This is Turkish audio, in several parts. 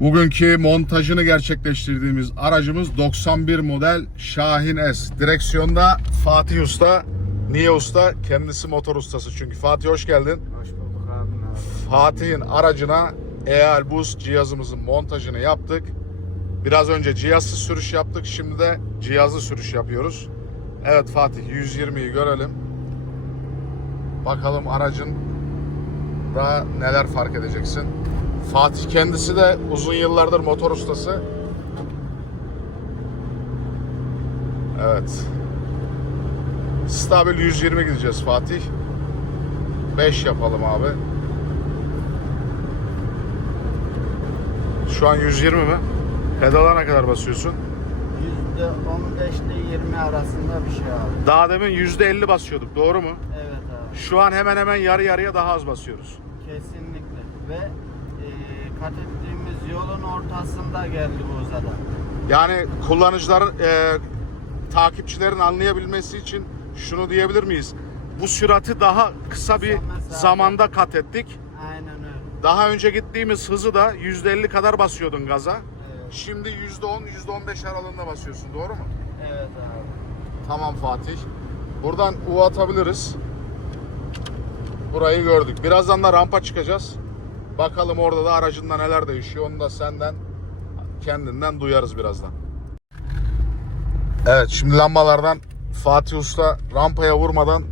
Bugünkü montajını gerçekleştirdiğimiz aracımız 91 model Şahin S. Direksiyonda Fatih Usta, Niye Usta? Kendisi motor ustası çünkü. Fatih hoş geldin. Hoş bulduk abi. Fatih'in aracına Eal Boost cihazımızın montajını yaptık. Biraz önce cihazsız sürüş yaptık. Şimdi de cihazlı sürüş yapıyoruz. Evet Fatih 120'yi görelim. Bakalım aracın da neler fark edeceksin. Fatih kendisi de uzun yıllardır motor ustası. Evet. Stabil 120 gideceğiz Fatih. 5 yapalım abi. Şu an 120 mi? Pedala ne kadar basıyorsun? Yüzde 15 ile 20 arasında bir şey abi. Daha demin %50 basıyorduk doğru mu? Evet abi. Şu an hemen hemen yarı yarıya daha az basıyoruz. Kesinlikle. Ve kat ettiğimiz yolun ortasında geldi bu uzada. Yani kullanıcıların, e, takipçilerin anlayabilmesi için şunu diyebilir miyiz? Bu sürati daha kısa bir mesafe. zamanda kat ettik. Aynen öyle. Daha önce gittiğimiz hızı da %50 kadar basıyordun gaza. Evet. Şimdi %10, %15 aralığında basıyorsun doğru mu? Evet abi. Tamam Fatih. Buradan U atabiliriz. Burayı gördük. Birazdan da rampa çıkacağız. Bakalım orada da aracında neler değişiyor. Onu da senden kendinden duyarız birazdan. Evet şimdi lambalardan Fatih Usta rampaya vurmadan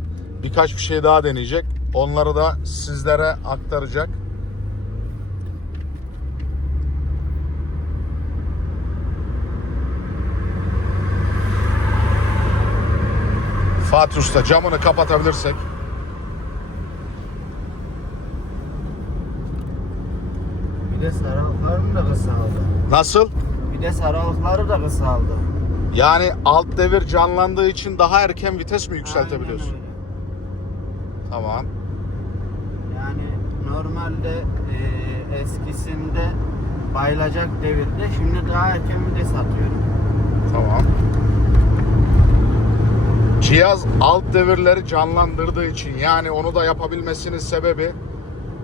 birkaç bir şey daha deneyecek. Onları da sizlere aktaracak. Fatih Usta camını kapatabilirsek. De sarılıkları da kısaldı. Nasıl? Bir de sarılıkları da kısaldı. Yani alt devir canlandığı için daha erken vites mi yükseltebiliyorsun? Aynen öyle. Tamam. Yani normalde e, eskisinde bayılacak devirde şimdi daha erken vites atıyorum. Tamam. Cihaz alt devirleri canlandırdığı için yani onu da yapabilmesinin sebebi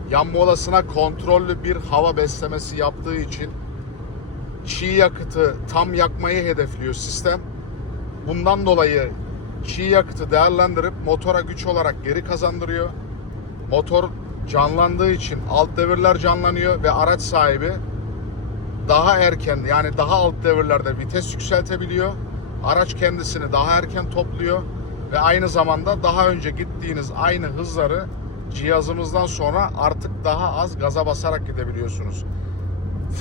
yan molasına kontrollü bir hava beslemesi yaptığı için çiğ yakıtı tam yakmayı hedefliyor sistem. Bundan dolayı çiğ yakıtı değerlendirip motora güç olarak geri kazandırıyor. Motor canlandığı için alt devirler canlanıyor ve araç sahibi daha erken yani daha alt devirlerde vites yükseltebiliyor. Araç kendisini daha erken topluyor ve aynı zamanda daha önce gittiğiniz aynı hızları cihazımızdan sonra artık daha az gaza basarak gidebiliyorsunuz.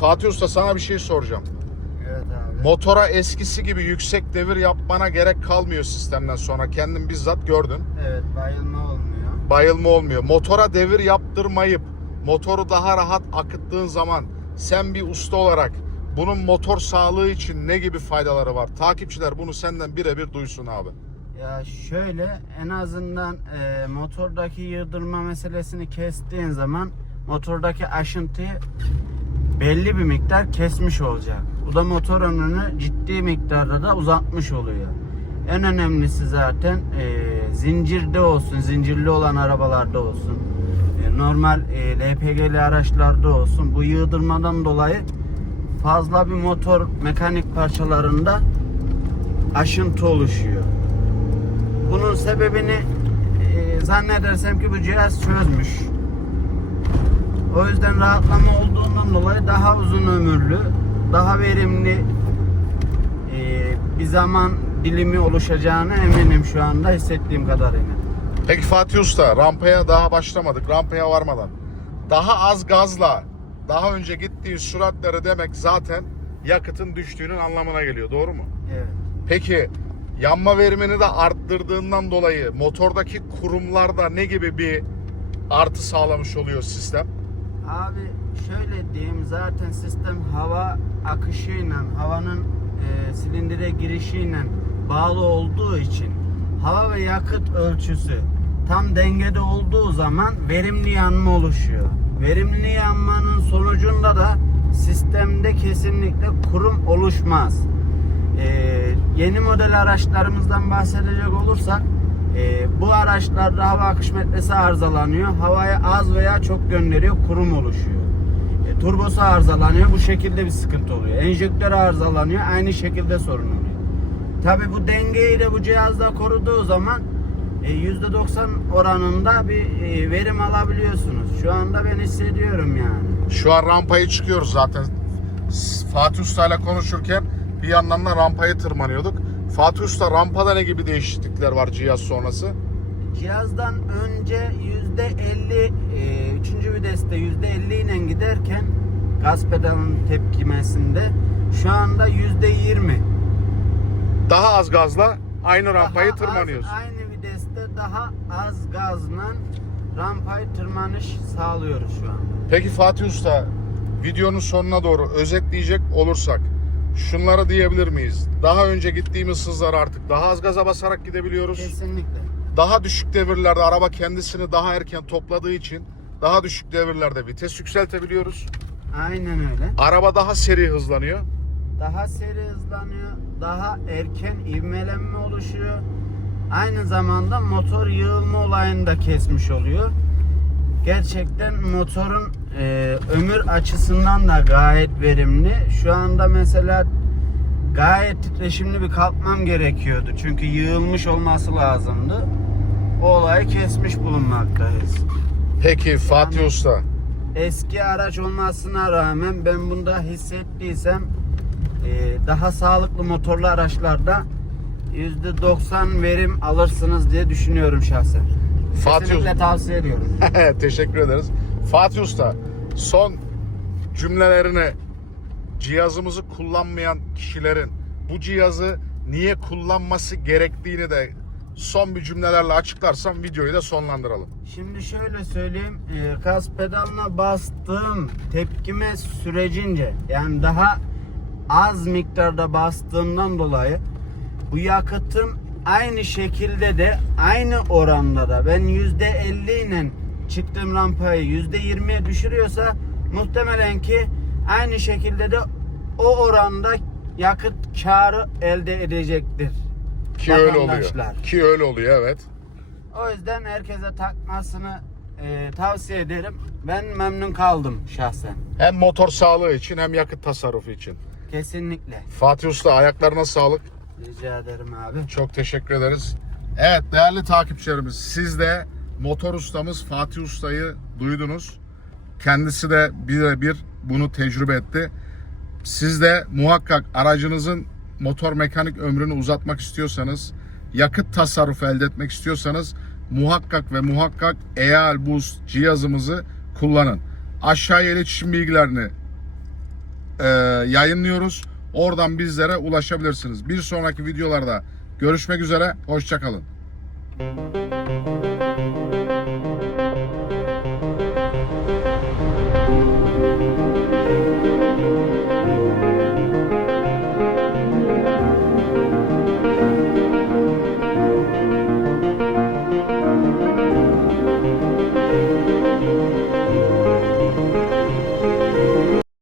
Fatih Usta sana bir şey soracağım. Evet abi. Motora eskisi gibi yüksek devir yapmana gerek kalmıyor sistemden sonra. Kendin bizzat gördün. Evet bayılma olmuyor. Bayılma olmuyor. Motora devir yaptırmayıp motoru daha rahat akıttığın zaman sen bir usta olarak bunun motor sağlığı için ne gibi faydaları var? Takipçiler bunu senden birebir duysun abi. Ya şöyle en azından e, motordaki yığdırma meselesini kestiğin zaman motordaki aşıntıyı belli bir miktar kesmiş olacak. Bu da motor ömrünü ciddi miktarda da uzatmış oluyor. En önemlisi zaten e, zincirde olsun, zincirli olan arabalarda olsun, e, normal e, LPG'li araçlarda olsun bu yığdırmadan dolayı fazla bir motor mekanik parçalarında aşıntı oluşuyor. Bunun sebebini e, zannedersem ki bu cihaz çözmüş. O yüzden rahatlama olduğundan dolayı daha uzun ömürlü, daha verimli e, bir zaman dilimi oluşacağını eminim şu anda hissettiğim kadarıyla. Peki Fatih Usta rampaya daha başlamadık. Rampaya varmadan. Daha az gazla daha önce gittiğin süratleri demek zaten yakıtın düştüğünün anlamına geliyor. Doğru mu? Evet. Peki yanma verimini de arttırdığından dolayı motordaki kurumlarda ne gibi bir artı sağlamış oluyor sistem? Abi şöyle diyeyim zaten sistem hava akışıyla havanın e, silindire girişiyle bağlı olduğu için hava ve yakıt ölçüsü tam dengede olduğu zaman verimli yanma oluşuyor. Verimli yanmanın sonucunda da sistemde kesinlikle kurum oluşmaz. E, yeni model araçlarımızdan bahsedecek olursak e, bu araçlarda hava akış metresi arızalanıyor. Havaya az veya çok gönderiyor, kurum oluşuyor. E, turbosu arızalanıyor. Bu şekilde bir sıkıntı oluyor. Enjektör arızalanıyor. Aynı şekilde sorun oluyor. Tabi bu dengeyi de bu cihazda koruduğu zaman e, %90 oranında bir e, verim alabiliyorsunuz. Şu anda ben hissediyorum yani. Şu an rampayı çıkıyoruz zaten. Fatih Usta ile konuşurken bir yandan da rampayı tırmanıyorduk. Fatih Usta rampada ne gibi değişiklikler var cihaz sonrası? Cihazdan önce %50 e, üçüncü viteste %50 ile giderken gaz pedalının tepkimesinde şu anda %20 Daha az gazla aynı rampayı Daha tırmanıyoruz. Az, aynı viteste daha az gazla rampayı tırmanış sağlıyoruz şu anda. Peki Fatih Usta videonun sonuna doğru özetleyecek olursak şunları diyebilir miyiz? Daha önce gittiğimiz hızlar artık daha az gaza basarak gidebiliyoruz. Kesinlikle. Daha düşük devirlerde araba kendisini daha erken topladığı için daha düşük devirlerde vites yükseltebiliyoruz. Aynen öyle. Araba daha seri hızlanıyor. Daha seri hızlanıyor. Daha erken ivmelenme oluşuyor. Aynı zamanda motor yığılma olayını da kesmiş oluyor. Gerçekten motorun e, ömür açısından da gayet verimli. Şu anda mesela gayet titreşimli bir kalkmam gerekiyordu. Çünkü yığılmış olması lazımdı. O olayı kesmiş bulunmaktayız. Peki Fatih Usta Eski araç olmasına rağmen ben bunda hissettiysem e, daha sağlıklı motorlu araçlarda %90 verim alırsınız diye düşünüyorum şahsen. Fatih Kesinlikle tavsiye ediyorum. teşekkür ederiz. Fatih Usta son cümlelerini cihazımızı kullanmayan kişilerin bu cihazı niye kullanması gerektiğini de son bir cümlelerle açıklarsan videoyu da sonlandıralım. Şimdi şöyle söyleyeyim. E, gaz pedalına bastığım tepkime sürecince yani daha az miktarda bastığımdan dolayı bu yakıtım aynı şekilde de aynı oranda da ben %50 ile çıktığım rampayı %20'ye düşürüyorsa muhtemelen ki aynı şekilde de o oranda yakıt karı elde edecektir. Ki öyle oluyor. Ki öyle oluyor evet. O yüzden herkese takmasını e, tavsiye ederim. Ben memnun kaldım şahsen. Hem motor sağlığı için hem yakıt tasarrufu için. Kesinlikle. Fatih Usta ayaklarına sağlık. Rica ederim abi. Çok teşekkür ederiz. Evet değerli takipçilerimiz siz de motor ustamız Fatih Usta'yı duydunuz. Kendisi de birebir bunu tecrübe etti. Siz de muhakkak aracınızın motor mekanik ömrünü uzatmak istiyorsanız, yakıt tasarrufu elde etmek istiyorsanız muhakkak ve muhakkak Eal Boost cihazımızı kullanın. Aşağıya iletişim bilgilerini e, yayınlıyoruz. Oradan bizlere ulaşabilirsiniz. Bir sonraki videolarda görüşmek üzere. Hoşçakalın.